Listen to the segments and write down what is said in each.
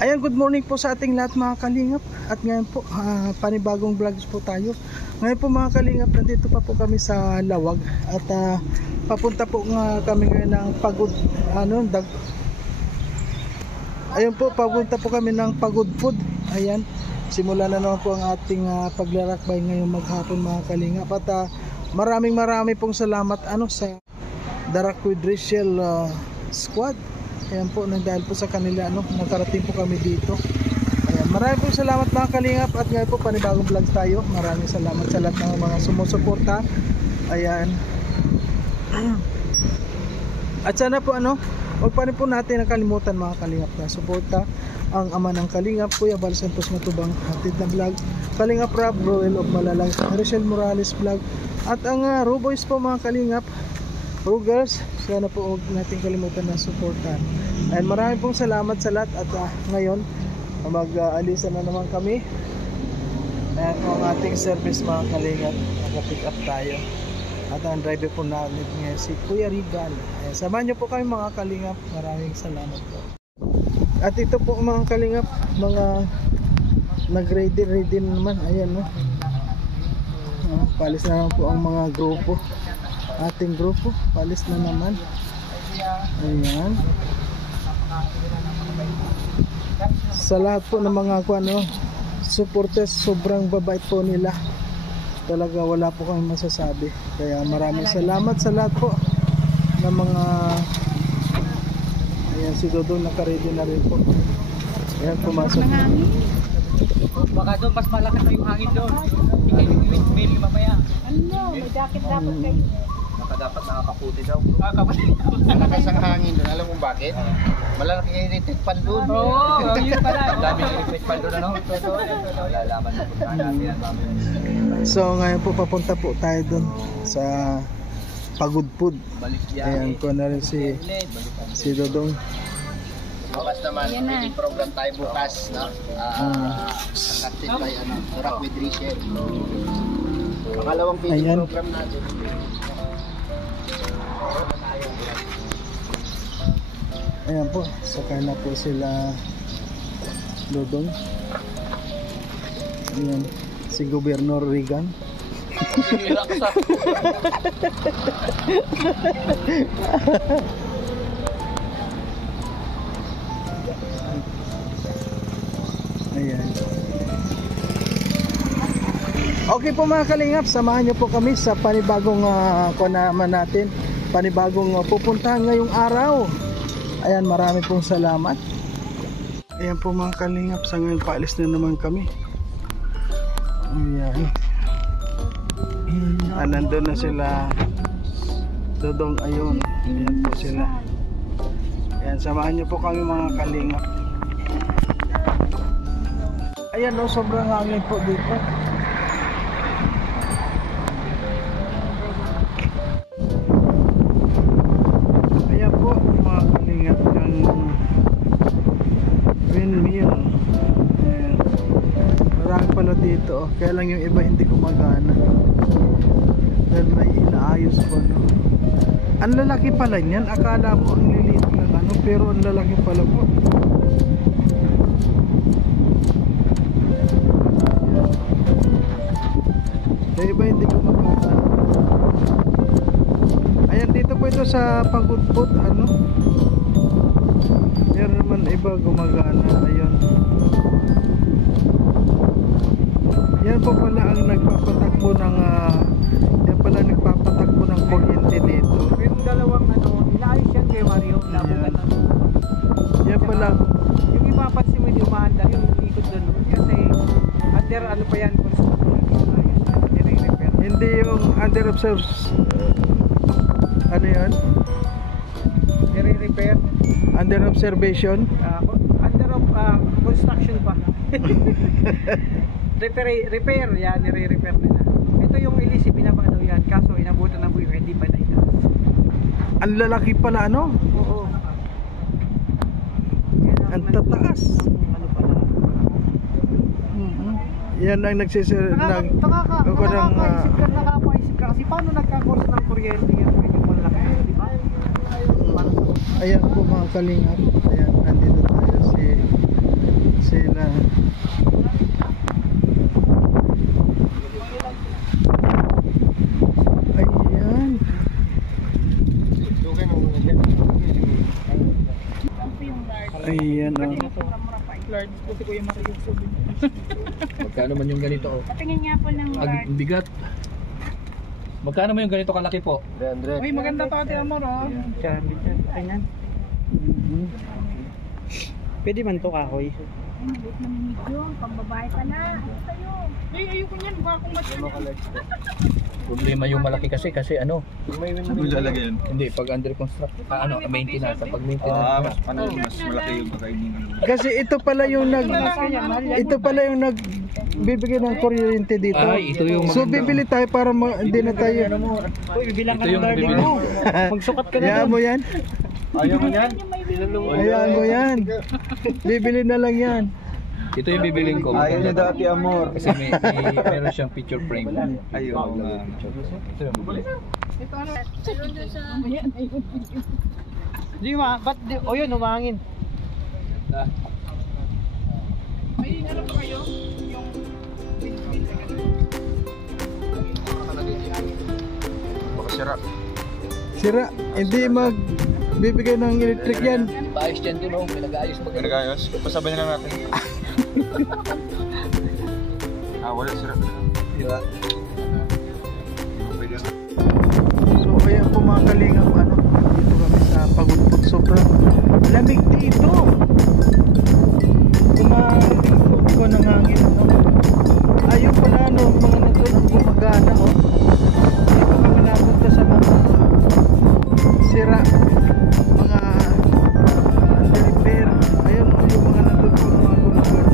Ayan, good morning po sa ating lahat mga kalingap. At ngayon po, panibagong vlogs po tayo. Ngayon po mga kalingap, nandito pa po kami sa Lawag. At papunta po nga kami ngayon ng Pagod, ayun po, papunta po kami ng Pagod Food. Ayan, simula na naman po ang ating paglalakbay ngayong maghapon mga kalingap. At maraming pong salamat sa Darak with Rachel Squad. Ayan po, dahil po sa kanila nakarating po kami dito. Ayan, maraming pong salamat mga kalingap. At ngayon po panibagong vlogs tayo. Maraming salamat sa lahat ng mga sumusuporta. Ayan. At sana po huwag pa rin po natin nakalimutan mga kalingap na suporta ang ama ng kalingap, Kuya Bal Santos Matubang Hatid na Vlog, Kalingap Rob, Roel of Malalang, Rachel Morales Vlog, at ang Ruboys po mga kalingap, Rugers. Sana po huwag natin kalimutan na suportahan. And maraming pong salamat sa lahat. At ngayon mag-alisa na naman kami. Ayan po ang ating service mga kalingap. Naka-pick up tayo. At ang driver po namin ngayon si Kuya Regan. Ayan, samahan nyo po kami mga kalingap. Maraming salamat po. At ito po mga kalingap, mga nag-ready na naman. Ayan palis na naman po ang mga grupo. Ating grupo, palis na naman. Ayan. Sa lahat po ng mga supporters, sobrang babait po nila. Talaga wala po kami masasabi. Kaya maraming salamat sa lahat po ng mga. Ayan, si Dodong naka-ready na rin po. Ayan, pumasok. Baka doon mas malakas na yung hangin doon. Hindi kayo yung mail mamaya. May jacket dapat kayo. Dapat nakakaputi daw. Malakas ang hangin doon. Alam mo bakit? Malalaki yung electric pan doon. Oo, yun pala. Ang dami yung electric pan doon. Lalaman na po natin. So ngayon po papunta po tayo doon sa Pagod Food. Ayan ko na rin si Dodong. Bukas naman, may program tayo bukas. Nakatid tayo, Darak with Rachel. Pangalawang feeding program natin. Ayan po, sakay na po sila Dodong. Ayan, si Gobernador Regan. Ayan. Okay po mga kalingap, samahan nyo po kami sa panibagong naman natin, panibagong pupuntahan ngayong araw. Ayan, marami pong salamat. Ayan po mga kalingap, sa ngayon paalis na naman kami. Ayan. Nandun na sila Dodong, ayun. Ayan po sila. Ayan, samahan nyo po kami mga kalingap. Ayan sobrang hangin po dito. Ayan po mga kalingap ng windmill. Ayan. Marami pala dito. Kaya lang yung iba hindi gumagana. Dahil may inaayos po Ang lalaki pala niyan. Akala mo ang liliit lang pero ang lalaki pala po. Kaya iba hindi gumagana. Ayan, dito po ito sa Pagod Food. Meron naman iba gumagana. Ayun. Yan po pala ang nagpapatakbo ng kuryente dito. Yung dalawang inaayos yan kay Mario. Yan pala. Yung ipapansin mo yung umaandar, yung ikot doon. Kasi under pa yan, hindi yung under yan? Nire-repair. Under observation? Under construction pa. Repair yan, nire-repair nila. Ito yung ilisi, binaba daw yan. Kaso inabutan na po yung hindi pa na ito. Ang lalaki pala Oo. Ang tataas. Yan ang nakakaisip ka kasi paano nagkakos ng kuryente yan yung malaki, di ba? Ayan po mga kalingap. Ayan, nandito tayo si Ayan oh. Large po si Kuya Mario. Magkano man yung ganito? Oh? Patingin nga po ng Ang bigat. Magkano man yung ganito kalaki po? 300. Uy, maganda to Ate Amor, oh. Ayan. Pwede man to kahoy. Ay, maliit na medium. Pambabae pa na. Ano sa'yo? Ay, ayoko niyan. Baka kung mas Problema yung malaki kasi ano? Lalagyan. Hindi, pag under construction, maintenance, pag maintenance. Mas malaki yung kakainin. Kasi ito pala yung bibigyan ng kuryente dito. Ay, ito yung So maganda. bibili tayo para hindi na tayo. Uy, bibilang ka Ito ng yung darling bibili. mo. Magsukat ka na Hayaan doon. mo yan. Ayaw mo yan? Hayaan mo yan. Bibili na lang yan. Ito yung bibiling ko. Ayaw niya dati, amor. Kasi meron siyang picture frame. Ayaw. Ito yung bibili. Ito ano? Di ma, ba't di, o yun, umangin. May ano pa kayo? Yung Baka sira. Sira, hindi bibigay ng electric yan. Paayos dyan din, pinag-ayos mo. Pinagayos. Pasabay na lang natin. Wala sira. Diba? So ayan po mga kalingap, dito kami sa Pagudpud. Sobrang lamig dito. Kumain ko ng hangin. Ayun pala mga natulog gumagana. Dito kami napunta sa mga sira, mga under-repair. Ayun yung mga natulog mga gumagana.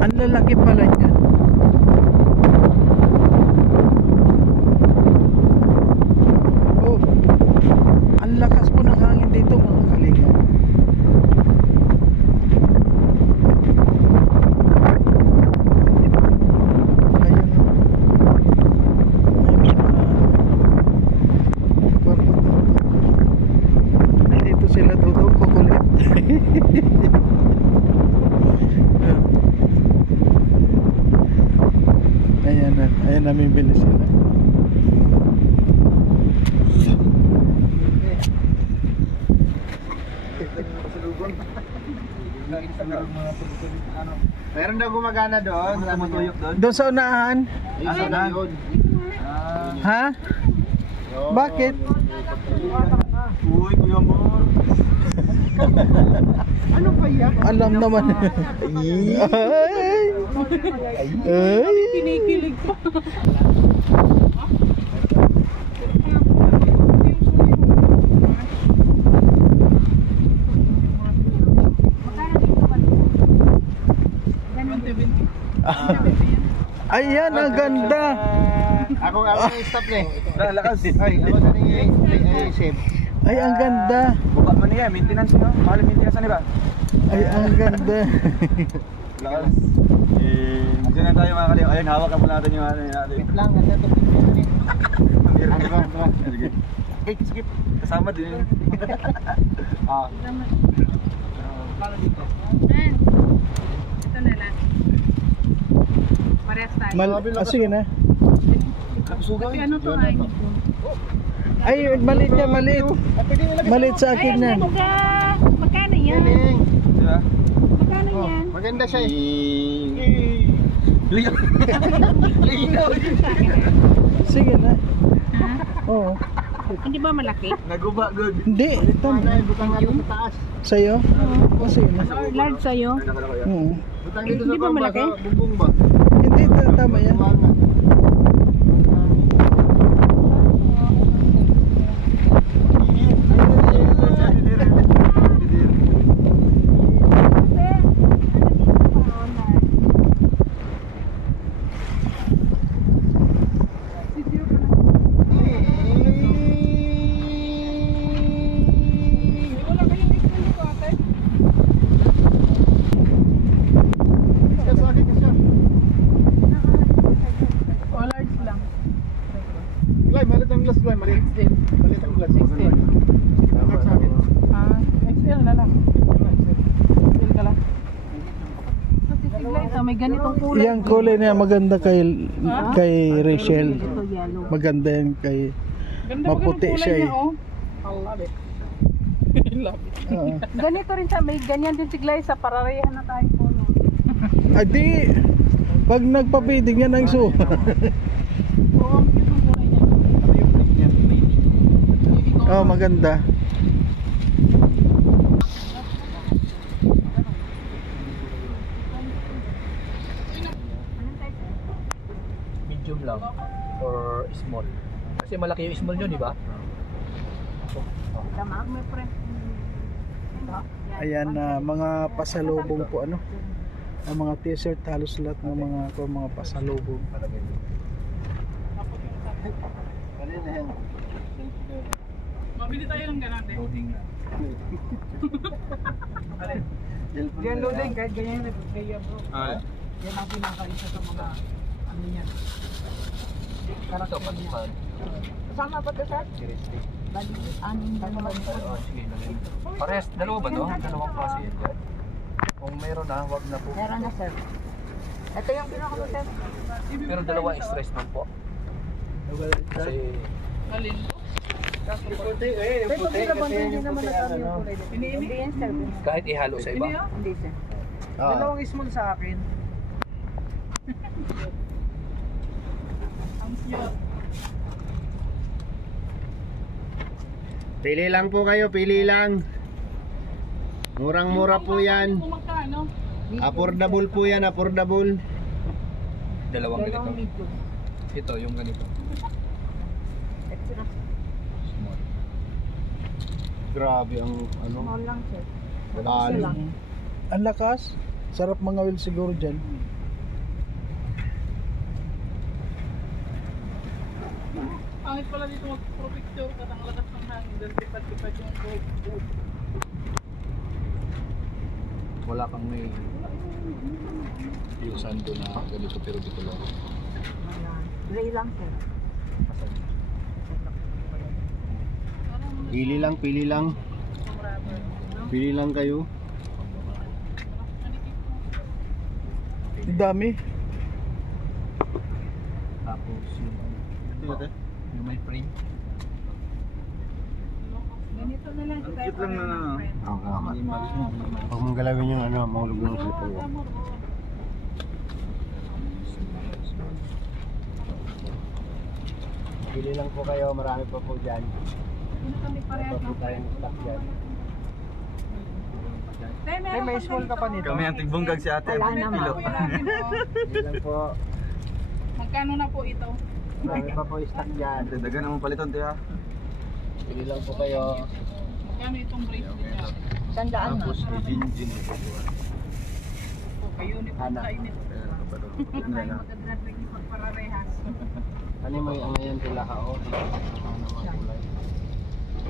Ang lalaki pala niya. Oh, ang lakas po ng hangin dito mga kalinga. Ayun o. Nandito sila dudong kukulit. Ayan namin bili sila. Meron daw gumagana doon. Tumutuyok doon. Doon sa unahan? Ayun na yun. Ha? Bakit? Uy, Kuya Amor. ano pa yan? Alam naman. Ay! Ay! Kinikilig pa. Ayan, ang ganda. Ako yung stop na eh. Lakas. Ay, ako na yung save. Ay, ang ganda. Buka mo niya, maintenance no? Mahal maintenance ano ba? Ay, ang ganda. Lakas. Diyan na tayo mga kaliw. Ayun, hawak mo natin yung ano natin. Wait lang, ganda ito. Ang hirap. Sige. Hey, skip. Kasama din yun. Ito na lang. Parehas tayo. Sige na. Tapi ano to ay? Ay, maliit yan, maliit. Maliit sa akin na. Magkano yan? Di ba? Magkano yan? Maganda siya eh. Sige na. Ha? Oo. Hindi ba malaki? Naguba, good. Hindi, ito. Butang natin sa taas. Sa'yo? O, sige na. Large sa'yo? Oo. Butang dito Hindi sa ba bamba, malaki? sa bumbong ba? Hindi, tama yan. So may ganitong kulay. Yung kulay niya maganda kay Rachel. Ito yellow. Maganda yan kay maputi siya eh. Oo. Ganito rin siya, may ganyan din si Glyza, pararehan na tayo po. No? Adi, pag nagpa-feeding yan ang so. Oo, ang cute ng kulay niya. Oh, maganda. Medium lang or small. Kasi malaki yung small nyo, di ba? Tama, may friend. Ayan na mga pasalubong po ano. Ang mga t-shirt halos lahat ng mga pasalubong. Mabili tayo ng ganate. Loading na. Yan loading, kahit ganyan na kaya bro. Ah, Yan ang pinakaisa sa mga ano yan. Ito, patupan. Kasama ba ito, sir? Bali, anin ba naman ito? Sige, lagay. Parehas, dalawa ba to? Dalawang klase yan dyan. Kung meron na, wag na po. Meron na, sir. Ito yung pinakamu, sir. Pero dalawa stress lang po. Kasi Pero pag pinabanda, hindi naman nagkami yung kulay. Hindi yan, sir. kahit ihalo sa iba. Hindi, sir. Dalawang small sa akin. Pili lang po kayo, pili lang. Murang-mura po yan. Affordable po yan, affordable. Dalawang Dalawang ganito. medium. Ito, yung ganito. Extra. Small. Grabe ang ano. Small lang, sir. Talo. lang. Ang lakas. Sarap mga will siguro dyan. Pangit pala dito mag-picture ka ng lakas ng hangin. Dahil tipad-tipad yung gold. Wala kang may yung sando na ganito pero dito lang. Ayan. Gray lang, sir. Pili lang, pili lang. Pili lang kayo. Ang dami. Tapos yung may frame. Ganito na lang. cute lang na. Huwag mong galawin yung ano, mahulog yung cellphone mo. Pili lang po kayo, marami pa po dyan. Marami pa po tayong stock dyan. Ay, may small ka pa nito. Kami ang tigbunggag si ate. Wala naman. Kilo. Pili lang po, Magkano na po ito? marami pa po stock dyan. Dagan naman paliton tiya. Pili lang po kayo. Magkano itong bracelet niya? Tandaan na. Tapos i-gin ito. Kayo ni Ana. Pagkainit. Magka-graduate ni Pagpararehas. Ano mo yung ngayon sila ka o? Ano mga kulay?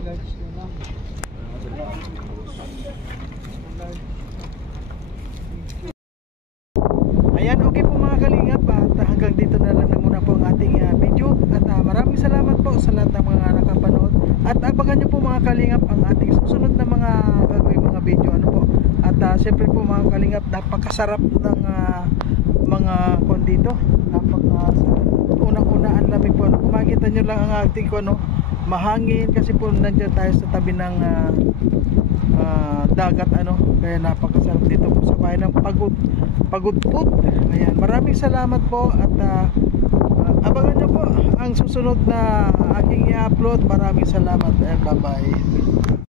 Large na lang. Ayan, okay po mga kalingap at hanggang dito na lang muna po ang ating video at maraming salamat po sa lahat ng mga nakapanood at abangan nyo po mga kalingap ang ating susunod na mga gagawin mga video ano po at siyempre po mga kalingap napakasarap ng mga kon dito unang-una ang lamig po ano, kung makikita nyo lang ang ating ano, mahangin kasi po nandiyan tayo sa tabi ng dagat ano kaya napakasarap dito po sa bahay ng Pagudpud. Ayan, maraming salamat po at abangan nyo po ang susunod na aking i-upload. Maraming salamat and bye bye.